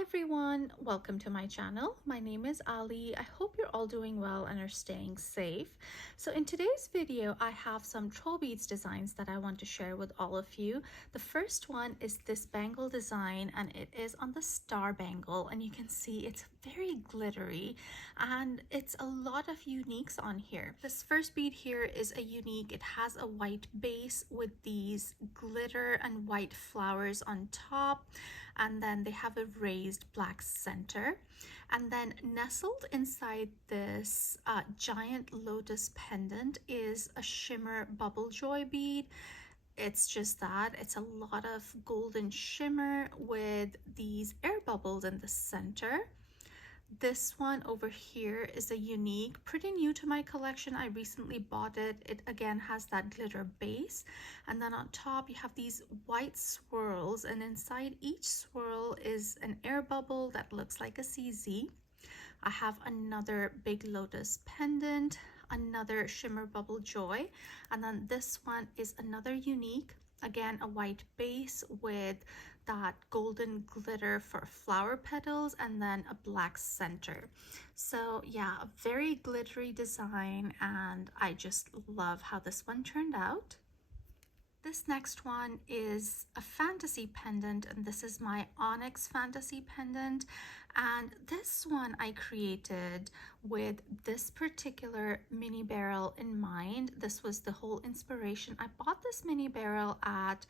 Hi everyone, welcome to my channel. My name is Ali. I hope you're all doing well and are staying safe. So in today's video, I have some TrollBeads designs that I want to share with all of you. The first one is this bangle design, and it is on the star bangle, and you can see it's very glittery and it's a lot of uniques on here. This first bead here is a unique. It has a white base with these glitter and white flowers on top, and then they have a raised black center, and then nestled inside this giant lotus pendant is a shimmer bubble joy bead. It's just that it's a lot of golden shimmer with these air bubbles in the center. This one over here is a unique, pretty new to my collection. I recently bought it. It again has that glitter base, and then on top you have these white swirls, and inside each swirl is an air bubble that looks like a CZ. I have another big lotus pendant, another shimmer bubble joy, and then this one is another unique, again a white base with that golden glitter for flower petals and then a black center. So yeah, a very glittery design, and I just love how this one turned out. This next one is a fantasy pendant, and this is my onyx fantasy pendant, and this one I created with this particular mini barrel in mind. This was the whole inspiration. I bought this mini barrel at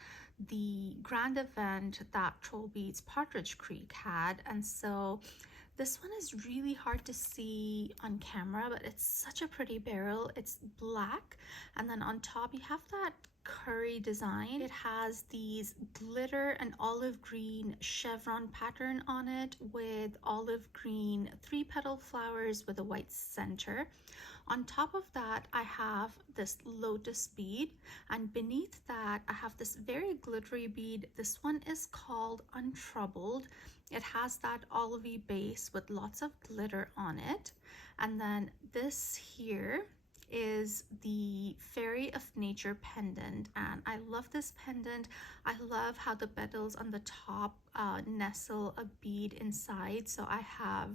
the grand event that TrollBeads Partridge Creek had, and so this one is really hard to see on camera, but it's such a pretty barrel. It's black, and then on top you have that curry design. It has these glitter and olive green chevron pattern on it with olive green 3-petal flowers with a white center. On top of that, I have this lotus bead, and beneath that I have this very glittery bead. This one is called Untroubled. It has that olivey base with lots of glitter on it. And then this here is the Fairy of Nature pendant, and I love this pendant. I love how the petals on the top nestle a bead inside. So I have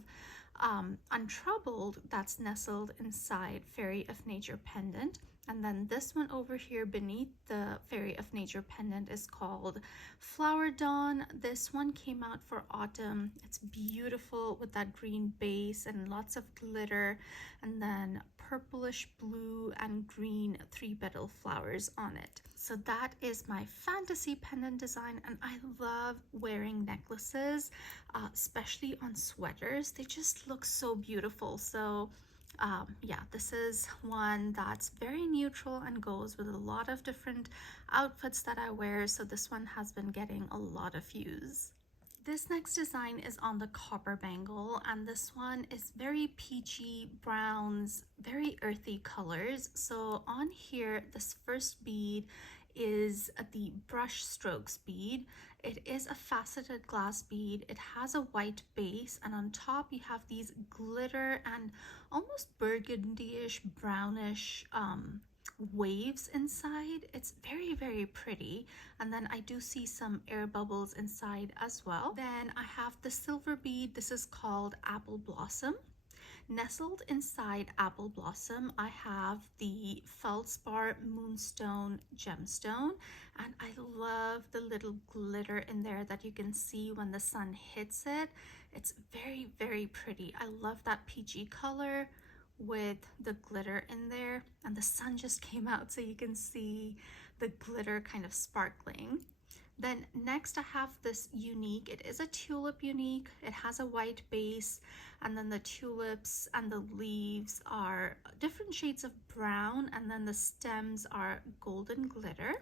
Untroubled that's nestled inside Fairy of Nature pendant, and then this one over here beneath the Fairy of Nature pendant is called Flower Dawn. This one came out for autumn. It's beautiful with that green base and lots of glitter, and then purplish blue and green 3-petal flowers on it. So that is my fantasy pendant design, and I love wearing necklaces, especially on sweaters. They just look so beautiful. So yeah, this is one that's very neutral and goes with a lot of different outfits that I wear, so this one has been getting a lot of views. This next design is on the copper bangle, and this one is very peachy browns, very earthy colors. So on here, this first bead is the brush strokes bead. It is a faceted glass bead. It has a white base, and on top you have these glitter and almost burgundy-ish brownish waves inside. It's very pretty, and then I do see some air bubbles inside as well. Then I have the silver bead. This is called Apple Blossom. Nestled inside Apple Blossom, I have the feldspar moonstone gemstone, and I love the little glitter in there that you can see when the sun hits it. It's very pretty. I love that peachy color with the glitter in there, and the sun just came out so you can see the glitter kind of sparkling. Then next I have this unique. It is a tulip unique. It has a white base, and then the tulips and the leaves are different shades of brown, and then the stems are golden glitter.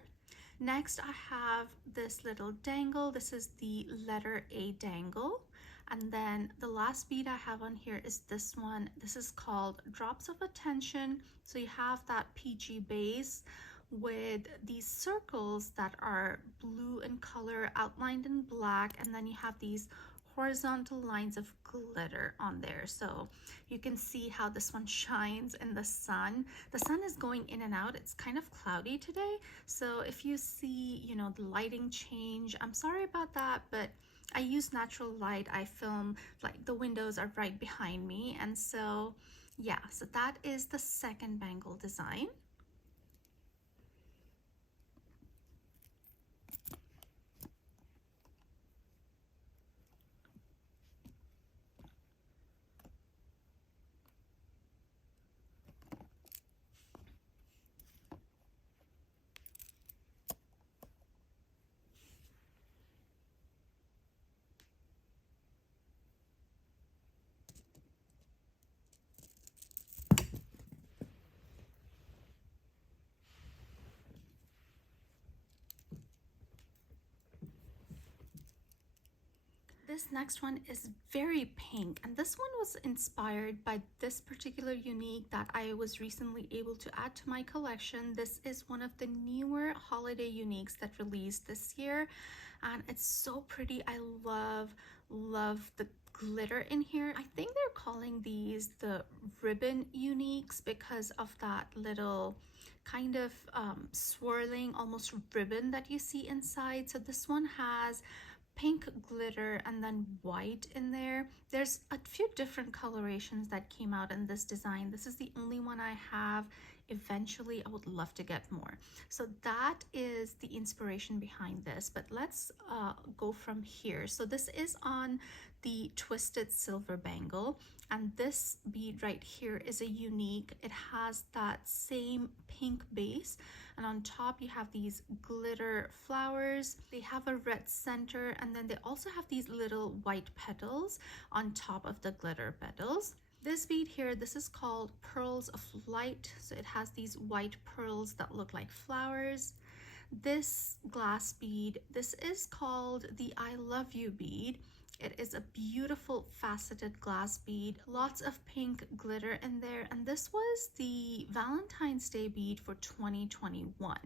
Next I have this little dangle. This is the letter A dangle. And then the last bead I have on here is this one. This is called Drops of Attention. So you have that peachy base with these circles that are blue in color outlined in black, and then you have these horizontal lines of glitter on there, so you can see how this one shines in the sun. The sun is going in and out. It's kind of cloudy today, so if you see, you know, the lighting change, I'm sorry about that, but I use natural light. I film, like, the windows are right behind me, and so yeah, so that is the second bangle design. This next one is very pink, and this one was inspired by this particular unique that I was recently able to add to my collection. This is one of the newer holiday uniques that released this year, and it's so pretty. I love the glitter in here. I think they're calling these the ribbon uniques because of that little kind of swirling almost ribbon that you see inside. So this one has pink glitter and then white in there. There's a few different colorations that came out in this design. This is the only one I have. Eventually I would love to get more. So that is the inspiration behind this, but let's go from here. So this is on the twisted silver bangle, and this bead right here is a unique. It has that same pink base, and on top you have these glitter flowers. They have a red center, and then they also have these little white petals on top of the glitter petals. This bead here, this is called Pearls of Light. So it has these white pearls that look like flowers. This glass bead, this is called the I Love You bead. It is a beautiful faceted glass bead, lots of pink glitter in there, and this was the Valentine's Day bead for 2021.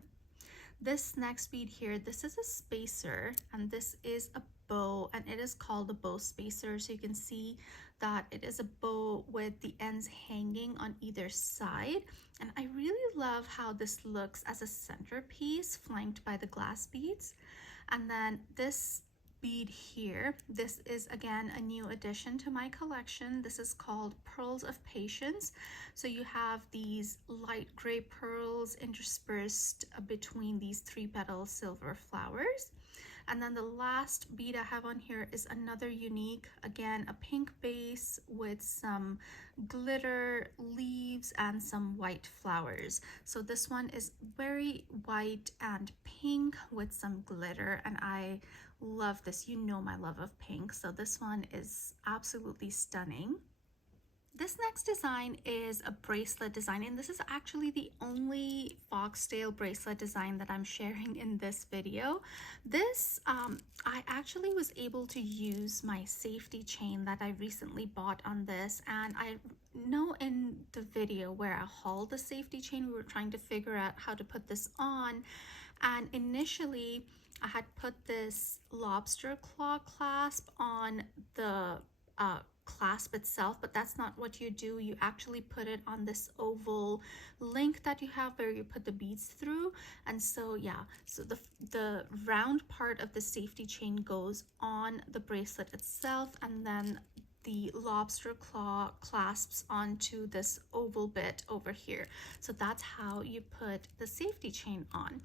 This next bead here, this is a spacer, and this is a bow, and it is called a bow spacer. So you can see that it is a bow with the ends hanging on either side, and I really love how this looks as a centerpiece flanked by the glass beads. And then this bead here, this is again a new addition to my collection. This is called Pearls of Patience. So you have these light gray pearls interspersed between these 3-petal silver flowers. And then the last bead I have on here is another unique, again a pink base with some glitter leaves and some white flowers. So this one is very white and pink with some glitter, and I love this. You know my love of pink, so this one is absolutely stunning. This next design is a bracelet design, and this is actually the only foxtail bracelet design that I'm sharing in this video. This, I actually was able to use my safety chain that I recently bought on this, and I know in the video where I hauled the safety chain, we were trying to figure out how to put this on, and initially I had put this lobster claw clasp on the clasp itself, but that's not what you do. You actually put it on this oval link that you have where you put the beads through. And so yeah, so the round part of the safety chain goes on the bracelet itself, and then the lobster claw clasps onto this oval bit over here. So that's how you put the safety chain on.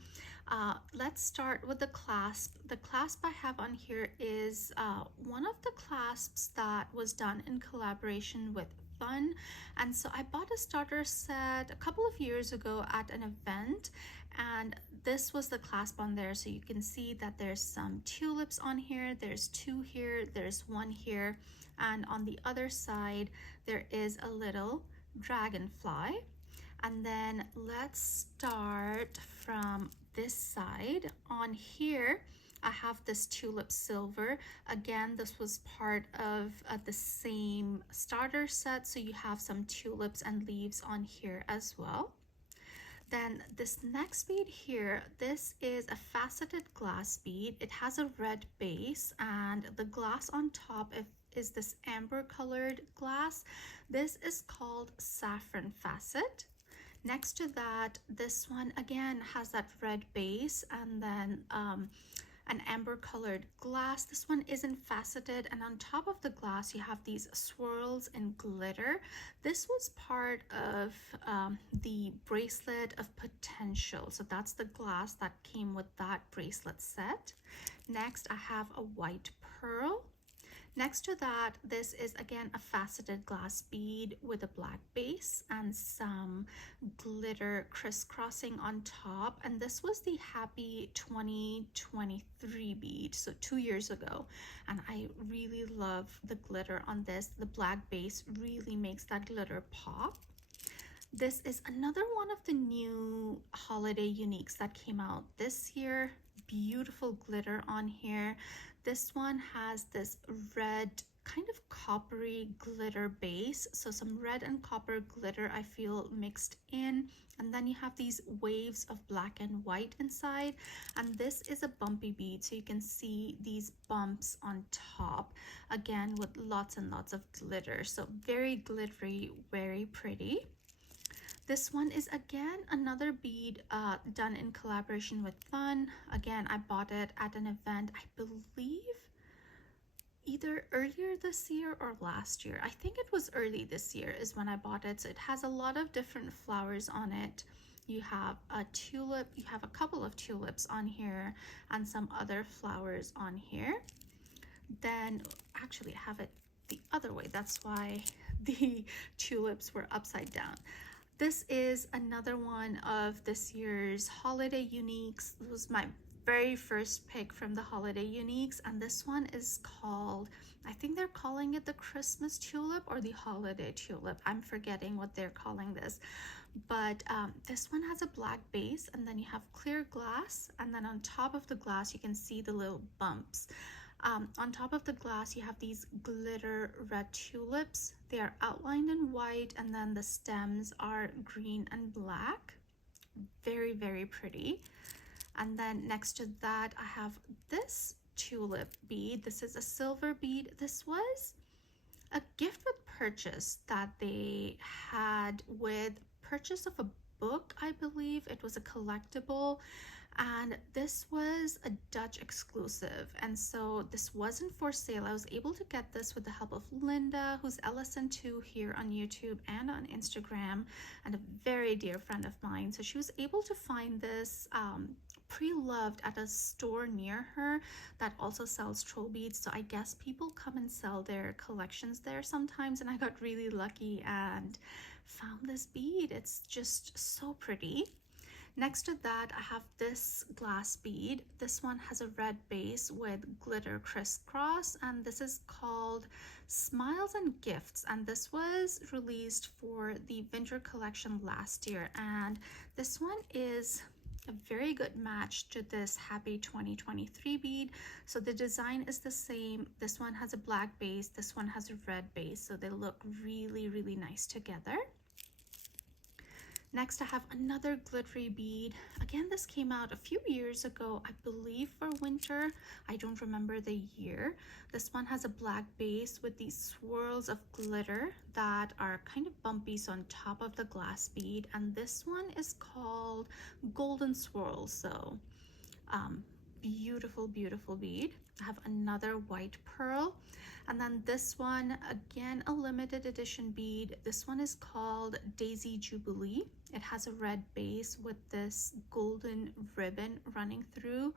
Let's start with the clasp. The clasp I have on here is one of the clasps that was done in collaboration with Fun. And so I bought a starter set a couple of years ago at an event, and this was the clasp on there. So you can see that there's some tulips on here, there's 2 here, there's 1 here, and on the other side there is a little dragonfly. And then let's start from this side. On here I have this tulip silver. Again, this was part of the same starter set, so you have some tulips and leaves on here as well. Then this next bead here, this is a faceted glass bead. It has a red base, and the glass on top is this amber colored glass. This is called saffron facet. Next to that, this one again has that red base, and then an amber colored glass. This one isn't faceted, and on top of the glass you have these swirls and glitter. This was part of the bracelet of potential, so that's the glass that came with that bracelet set. Next I have a white pearl. Next to that, this is again a faceted glass bead with a black base and some glitter crisscrossing on top. And this was the Happy 2023 bead, so 2 years ago. And I really love the glitter on this. The black base really makes that glitter pop. This is another one of the new holiday uniques that came out this year. Beautiful glitter on here. This one has this red kind of coppery glitter base, so some red and copper glitter I feel mixed in, and then you have these waves of black and white inside. And this is a bumpy bead, so you can see these bumps on top, again with lots and lots of glitter, so very glittery, very pretty. This one is again another bead done in collaboration with Fun. Again, I bought it at an event, I believe either earlier this year or last year. I think it was early this year is when I bought it. So it has a lot of different flowers on it. You have a tulip, you have a couple of tulips on here and some other flowers on here. Then actually I have it the other way. That's why the tulips were upside down. This is another one of this year's holiday uniques. It was my very first pick from the holiday uniques, and this one is called, I think they're calling it the Christmas tulip or the holiday tulip. I'm forgetting what they're calling this, but this one has a black base, and then you have clear glass, and then on top of the glass you can see the little bumps. On top of the glass, you have these glitter red tulips. They are outlined in white, and then the stems are green and black. Very, very pretty. And then next to that, I have this tulip bead. This is a silver bead. This was a gift with purchase that they had with purchase of a book, I believe. It was a collectible. And this was a Dutch exclusive, and so this wasn't for sale. I was able to get this with the help of Linda, who's LSN2 here on YouTube and on Instagram, and a very dear friend of mine. So she was able to find this pre-loved at a store near her that also sells troll beads. So I guess people come and sell their collections there sometimes, and I got really lucky and found this bead. It's just so pretty. Next to that, I have this glass bead. This one has a red base with glitter crisscross, and this is called Smiles and Gifts, and this was released for the winter collection last year. And this one is a very good match to this Happy 2023 bead. So the design is the same. This one has a black base, this one has a red base, so they look really, really nice together. Next, I have another glittery bead. Again, this came out a few years ago, I believe for winter. I don't remember the year. This one has a black base with these swirls of glitter that are kind of bumpy, so on top of the glass bead. And this one is called Golden Swirl. So beautiful, beautiful bead. I have another white pearl. And then this one, again, a limited edition bead. This one is called Daisy Jubilee. It has a red base with this golden ribbon running through.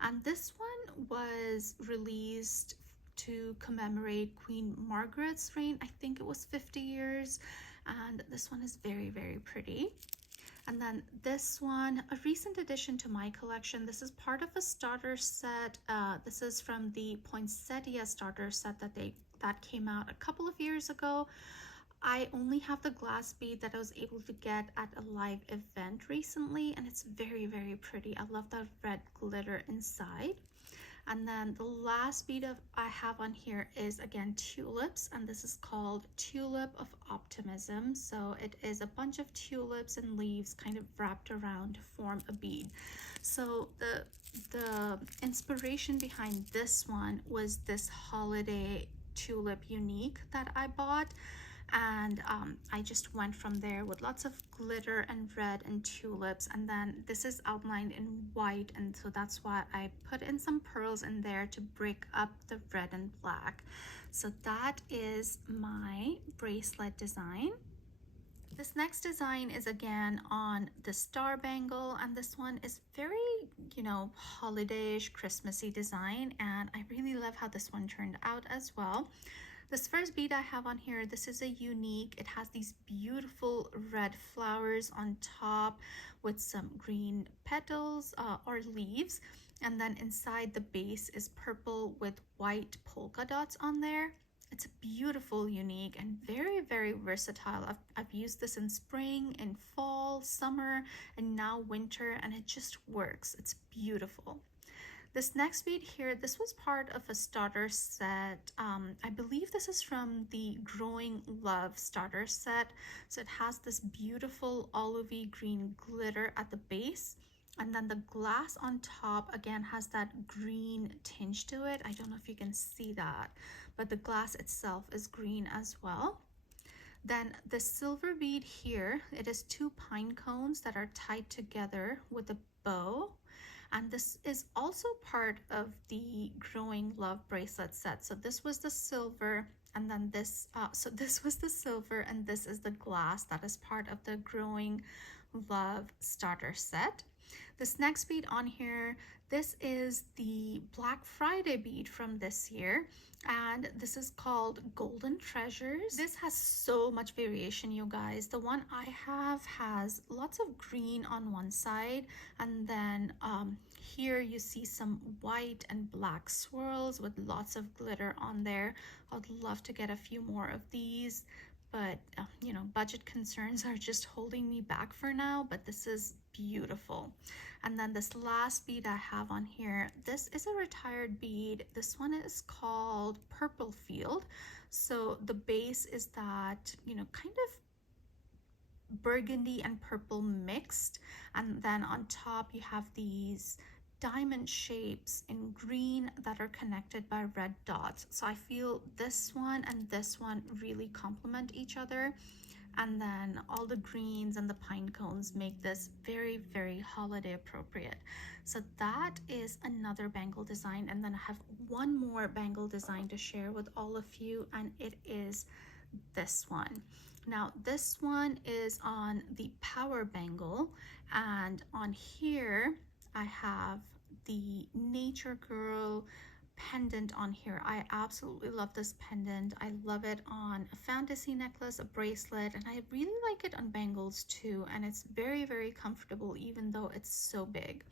And this one was released to commemorate Queen Margaret's reign. I think it was 50 years. And this one is very, very pretty. And then this one, a recent addition to my collection. This is part of a starter set. This is from the poinsettia starter set that came out a couple of years ago. I only have the glass bead that I was able to get at a live event recently, and it's very, very pretty. I love that red glitter inside. And then the last bead I have on here is again tulips, and this is called Tulip of Optimism. So it is a bunch of tulips and leaves kind of wrapped around to form a bead. So the inspiration behind this one was this holiday tulip unique that I bought. And I just went from there with lots of glitter and red and tulips, and then this is outlined in white, and so that's why I put in some pearls in there to break up the red and black. So that is my bracelet design. This next design is again on the star bangle, and this one is very, holiday-ish, Christmassy design, and I really love how this one turned out as well. This first bead I have on here, this is a unique. It has these beautiful red flowers on top with some green petals or leaves, and then inside the base is purple with white polka dots on there. It's a beautiful, unique, and very, very versatile. I've used this in spring, in fall, summer, and now winter, and it just works. It's beautiful. This next bead here, this was part of a starter set. I believe this is from the Growing Love starter set. So it has this beautiful olivey green glitter at the base. And then the glass on top again has that green tinge to it. I don't know if you can see that, but the glass itself is green as well. Then the silver bead here, it is 2 pine cones that are tied together with a bow. And this is also part of the Growing Love bracelet set. So this was the silver, and then this was the silver, and this is the glass that is part of the Growing Love starter set. This next bead on here, this is the Black Friday bead from this year, and this is called Golden Treasures. This has so much variation, you guys. The one I have has lots of green on one side, and then here you see some white and black swirls with lots of glitter on there. I'd love to get a few more of these, but budget concerns are just holding me back for now, but this is beautiful. And then this last bead I have on here, this is a retired bead. This one is called Purple Field. So the base is that, kind of burgundy and purple mixed, and then on top you have these diamond shapes in green that are connected by red dots. So I feel this one and this one really complement each other, and then all the greens and the pine cones make this very, very holiday appropriate. So that is another bangle design, and then I have one more bangle design to share with all of you, and it is this one. Now this one is on the power bangle, and on here I have the Nature Girl pendant on here. I absolutely love this pendant. I love it on a fantasy necklace, a bracelet, and I really like it on bangles too, and it's very, very comfortable even though it's so big.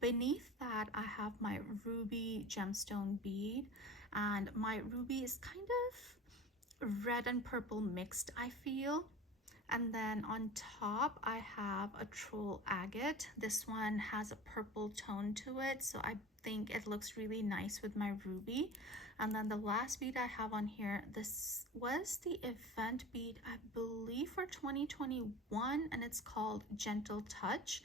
Beneath that I have my ruby gemstone bead, and my ruby is kind of red and purple mixed, I feel. And then on top I have a troll agate. This one has a purple tone to it, so I think it looks really nice with my ruby. And then the last bead I have on here, this was the event bead, I believe, for 2021, and it's called Gentle Touch.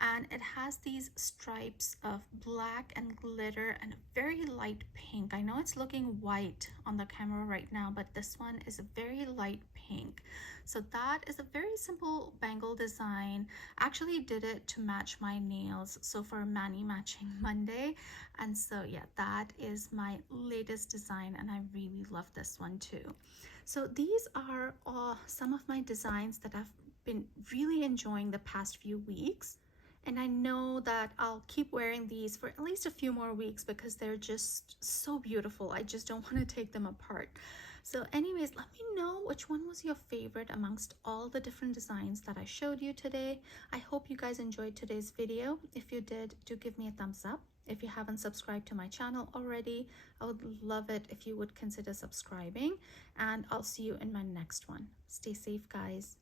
And it has these stripes of black and glitter and a very light pink. I know it's looking white on the camera right now, but this one is a very light pink. So that is a very simple bangle design. I actually did it to match my nails, so for Mani Matching Monday. And so yeah, that is my latest design, and I really love this one too. So these are some of my designs that I've been really enjoying the past few weeks. And I know that I'll keep wearing these for at least a few more weeks because they're just so beautiful. I just don't want to take them apart. So anyways, let me know which one was your favorite amongst all the different designs that I showed you today. I hope you guys enjoyed today's video. If you did, do give me a thumbs up. If you haven't subscribed to my channel already, I would love it if you would consider subscribing, and I'll see you in my next one. Stay safe, guys.